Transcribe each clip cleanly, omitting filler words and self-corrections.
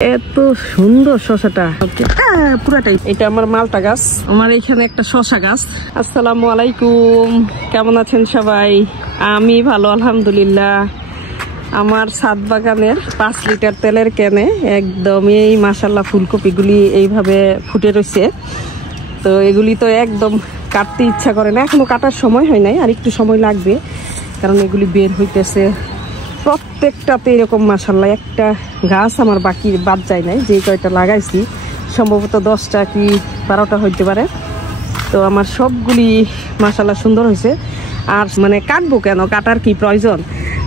এত সুন্দর শশাটা পুরাটাই। এটা আমার মালটা গাছ, আমার এখানে একটা শশা গাছ। আসসালামু আলাইকুম, কেমন আছেন সবাই? আমি ভালো আলহামদুলিল্লাহ। আমার ছাদ বাগানের 5 লিটার তেলের ক্যানে একদমই মাশাআল্লাহ ফুলকপিগুলি এইভাবে ফুটে রয়েছে। তো এগুলি তো একদম কাটতে ইচ্ছা করে না, এখনো কাটার সময় হয় নাই, আর একটু সময় লাগবে কারণ এগুলি বের হইতেছে প্রত্যেকটাতে এরকম মাশাআল্লাহ। একটা গাছ আমার বাকি বাদ যায় নাই, যে কয়টা লাগাইছি সম্ভবত 10টা কি 12টা হইতে পারে। তো আমার সবগুলি মাশাআল্লাহ সুন্দর হয়েছে। আর মানে কাটবো কেন, কাটার কি প্রয়োজন,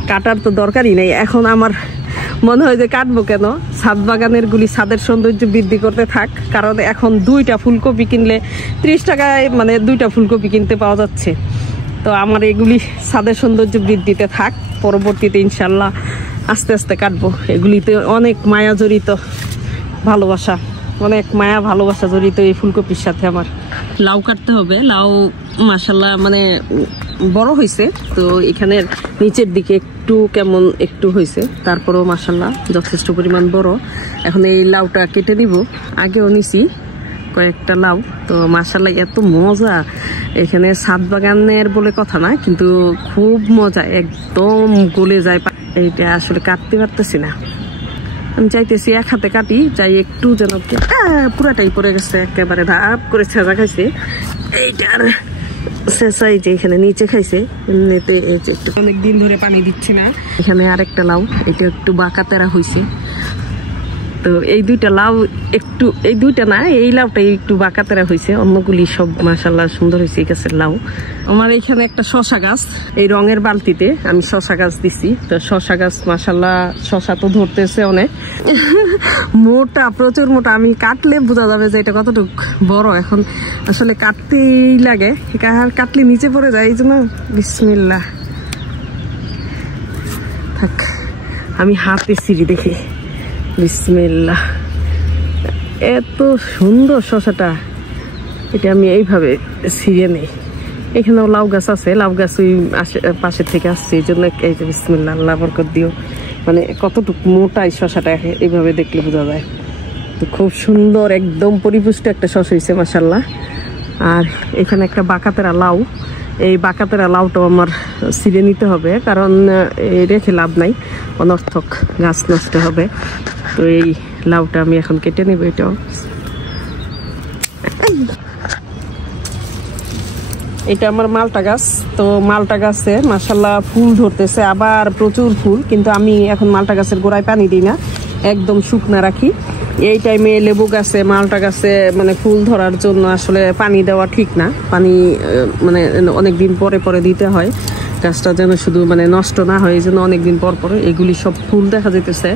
কাটার তো দরকারই নেই। এখন আমার মনে হয় যে কাটবো কেন, ছাদ বাগানের গুলি ছাদের সৌন্দর্য বৃদ্ধি করতে থাক। কারণ এখন 2টা ফুলকপি কিনলে 30 টাকায় মানে 2টা ফুলকপি কিনতে পাওয়া যাচ্ছে। তো আমার এগুলি ছাদের সৌন্দর্য বৃদ্ধিতে থাক, পরবর্তীতে ইনশাল্লাহ আস্তে আস্তে কাটবো। এগুলিতে অনেক মায়া জড়িত, ভালোবাসা, অনেক মায়া ভালোবাসা জড়িত এই ফুলকপির সাথে। আমার লাউ কাটতে হবে, লাউ মাশাল্লাহ মানে বড় হয়েছে। তো এখানের নিচের দিকে একটু কেমন একটু হয়েছে, তারপরেও মাশাল্লাহ যথেষ্ট পরিমাণ বড়। এখন এই লাউটা কেটে নিব, আগেও নিছি কয়েকটা লাউ। তো মাশাআল্লাহ এত মজা এখানে, ছাদ বাগানের বলে কথা না, কিন্তু খুব মজা, একদম গলে যায়। এইটা আসলে কাটতে পারতেছি না, আমি চাইতেছি এক হাতে কাটি, চাই একটু যেন পুরাটাই পড়ে গেছে, একেবারে ধাপ করে ছেঁচা খাইছে। এইটার শেষাই যে এখানে নিচে খাইছে, এমনিতে একটু অনেকদিন ধরে পানি দিচ্ছি না। এখানে আরেকটা লাউ, এটা একটু বাঁকা তেরা হয়েছে। তো এই 2টা লাউ একটু, এই 2টা না, এই লাউটাই একটু বাঁকা তেরা হয়েছে, অন্যগুলি সব মাশাআল্লাহ সুন্দর হয়েছে এই গাছের লাউ। আমার এখানে একটা শশা গাছ, এই রঙের বালতিতে আমি শশা গাছ দিছি। তো শশা গাছ মাশাআল্লাহ শশা তো ধরতেছে অনেক মোটা, প্রচুর মোটা। আমি কাটলে বোঝা যাবে যে এটা কতটুকু বড়। এখন আসলে কাটতেই লাগে, কাটলে নিচে পড়ে যায়, এই জন্য বিসমিল্লাহ থাক, আমি হাতে ছিঁড়ি দেখি। বিসমিল্লাহ, এত সুন্দর শশাটা, এটা আমি এইভাবে ছিঁড়ে নেই। এখানেও লাউ গাছ আছে, লাউ গাছ ওই পাশে থেকে আসছে, এই জন্য এই যে বিসমিল্লাহ, আল্লাহ বরকত দিও। মানে কতটুকু মোটা এই শশাটা এইভাবে দেখলে বোঝা যায়। তো খুব সুন্দর একদম পরিপুষ্ট একটা শশা হয়েছে মাশাআল্লাহ। আর এখানে একটা বাঁকাতেরা লাউ, এই বাঁকাতেরা লাউটাও আমার ছিঁড়ে নিতে হবে, কারণ রেখে লাভ নাই, অনর্থক গাছ নষ্ট হবে। তো এই লাউটা আমি এখন কেটে নেব। এটাও, এটা আমার মালটা গাছ। তো মালটা গাছে মাশাআল্লাহ ফুল ধরতেছে, আবার প্রচুর ফুল, কিন্তু আমি এখন মালটা গাছের গোড়ায় পানি দিই না, একদম শুকনা রাখি। এই টাইমে লেবু গাছে, মালটা গাছে মানে ফুল ধরার জন্য আসলে পানি দেওয়া ঠিক না, পানি মানে অনেকদিন পরে পরে দিতে হয়, গাছটা যেন শুধু মানে নষ্ট না হয়, এই জন্য অনেকদিন পর পরে। এগুলি সব ফুল দেখা যেতেছে,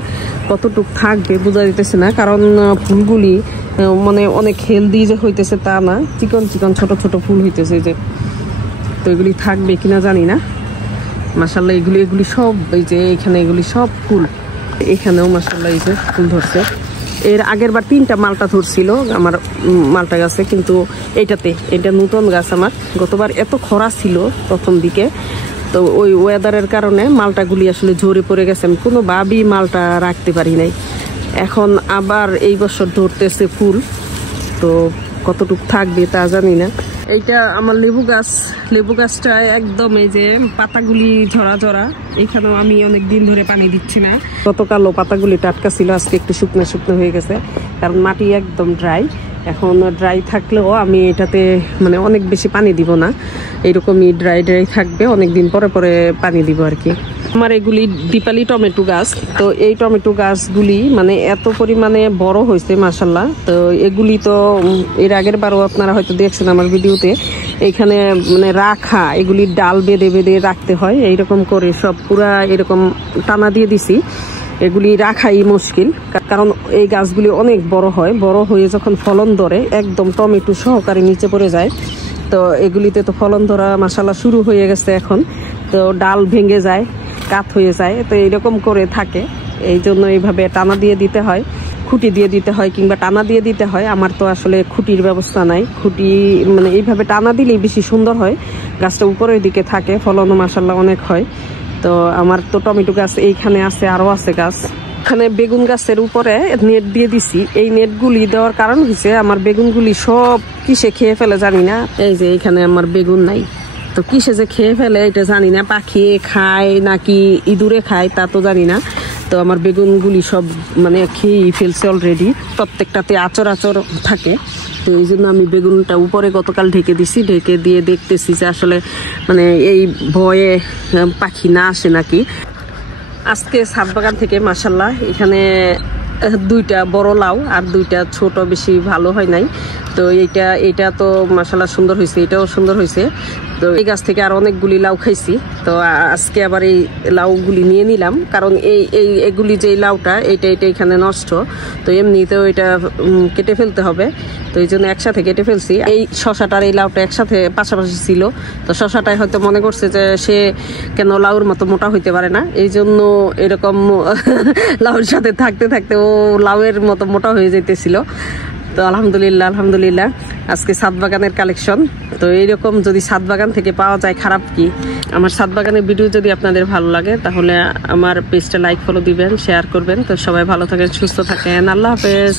কতটুক থাকবে বোঝা যেতেছে না, কারণ ফুলগুলি মানে অনেক হেলদি যে হইতেছে তা না, চিকন চিকন ছোট ছোট ফুল হইতেছে যে। তো এগুলি থাকবে কিনা জানি না। মাশাআল্লাহ এগুলি সব, এই যে এখানে এগুলি সব ফুল, এখানেও মাশাআল্লাহ এই যে ফুল ধরছে। এর আগের বার 3টা মালটা ধরছিল আমার মালটা গাছে, কিন্তু এটা নতুন গাছ আমার। গতবার এত খরা ছিল প্রথম দিকে, তো ওই ওয়েদারের কারণে মালটাগুলি আসলে ঝরে পড়ে গেছে, আমি কোনোভাবেই মালটা রাখতে পারি নাই। এখন আবার এই বছর ধরতেছে ফুল, তো কতটুকু থাকবে তা জানি না। এইটা আমার লেবু গাছ, লেবু গাছটা একদম এই যে পাতাগুলি ঝরা ঝরা, এখানেও আমি অনেক দিন ধরে পানি দিচ্ছি না। গতকালও পাতাগুলি টাটকা ছিল, আজকে একটু শুকনো শুকনো হয়ে গেছে, কারণ মাটি একদম ড্রাই। এখন ড্রাই থাকলেও আমি এটাতে মানে অনেক বেশি পানি দিব না, এইরকমই ড্রাই থাকবে, অনেকদিন পরে পরে পানি দিব আর কি। আমার এগুলি দীপালি টমেটো গাছ। তো এই টমেটো গাছগুলি মানে এত পরিমাণে বড় হয়েছে মাশাআল্লাহ। তো এগুলি তো এর আগের বারও আপনারা হয়তো দেখছেন আমার ভিডিওতে, এখানে মানে রাখা, এগুলির ডাল বেঁধে বেঁধে রাখতে হয়, এইরকম করে সব পুরা এরকম টানা দিয়ে দিছি। এগুলি রাখাই মুশকিল, কারণ এই গাছগুলি অনেক বড় হয়, বড় হয়ে যখন ফলন ধরে একদম টমেটো সহকারে নিচে পড়ে যায়। তো এগুলিতে তো ফলন ধরা মাশাআল্লাহ শুরু হয়ে গেছে এখন, তো ডাল ভেঙে যায়, কাত হয়ে যায়, তো এইরকম করে থাকে। এই জন্য এইভাবে টানা দিয়ে দিতে হয়, খুঁটি দিয়ে দিতে হয়, কিংবা টানা দিয়ে দিতে হয়। আমার তো আসলে খুঁটির ব্যবস্থা নাই, খুঁটি মানে এইভাবে টানা দিলেই বেশি সুন্দর হয়, গাছটা উপরের দিকে থাকে, ফলনও মাশাআল্লাহ অনেক হয়। তো আমার তো টমেটো গাছ এইখানে আছে, আরও আছে গাছ, এখানে বেগুন গাছের উপরে নেট দিয়ে দিছি। এই নেটগুলি দেওয়ার কারণ হচ্ছে আমার বেগুনগুলি সব কিসে খেয়ে ফেলে জানি না। এই যে এখানে আমার বেগুন নাই, তো কিসে যে খেয়ে ফেলে এটা জানি না। পাখি খায় নাকি ইঁদুরে খায় তা তো জানি না। তো আমার বেগুনগুলি সব মানে খেয়েই ফেলছে অলরেডি, প্রত্যেকটাতে আচর আচর থাকে। তো এই জন্য আমি বেগুনটা উপরে গতকাল ঢেকে দিছি, ঢেকে দিয়ে দেখতেছি যে আসলে মানে এই ভয়ে পাখি না আসে নাকি। আজকে ছাদ বাগান থেকে মাশাআল্লাহ এখানে 2টা বড় লাউ আর 2টা ছোট, বেশি ভালো হয় নাই। তো এইটা তো মাশাআল্লাহ সুন্দর হয়েছে, এটাও সুন্দর হয়েছে। তো এই গাছ থেকে আর অনেকগুলি লাউ খাইছি। তো আজকে আবার এই লাউগুলি নিয়ে নিলাম, কারণ এগুলি যে লাউটা এটা এখানে নষ্ট। তো এমনিতেও এটা কেটে ফেলতে হবে, তো এই জন্য একসাথে কেটে ফেলছি। এই শশাটার এই লাউটা একসাথে পাশাপাশি ছিল। তো শশাটাই হয়তো মনে করছে যে সে কেন লাউর মতো মোটা হইতে পারে না, এই জন্য এরকম লাউর সাথে থাকতে থাকতে ও লাউয়ের মতো মোটা হয়ে যেতেছিল। তো আলহামদুলিল্লাহ আজকে ছাদ বাগানের কালেকশন। তো এইরকম যদি ছাদ বাগান থেকে পাওয়া যায় খারাপ কি। আমার ছাদ বাগানের ভিডিও যদি আপনাদের ভালো লাগে তাহলে আমার পেজটা লাইক ফলো দিবেন, শেয়ার করবেন। তো সবাই ভালো থাকেন, সুস্থ থাকেন, আল্লাহ হাফেজ।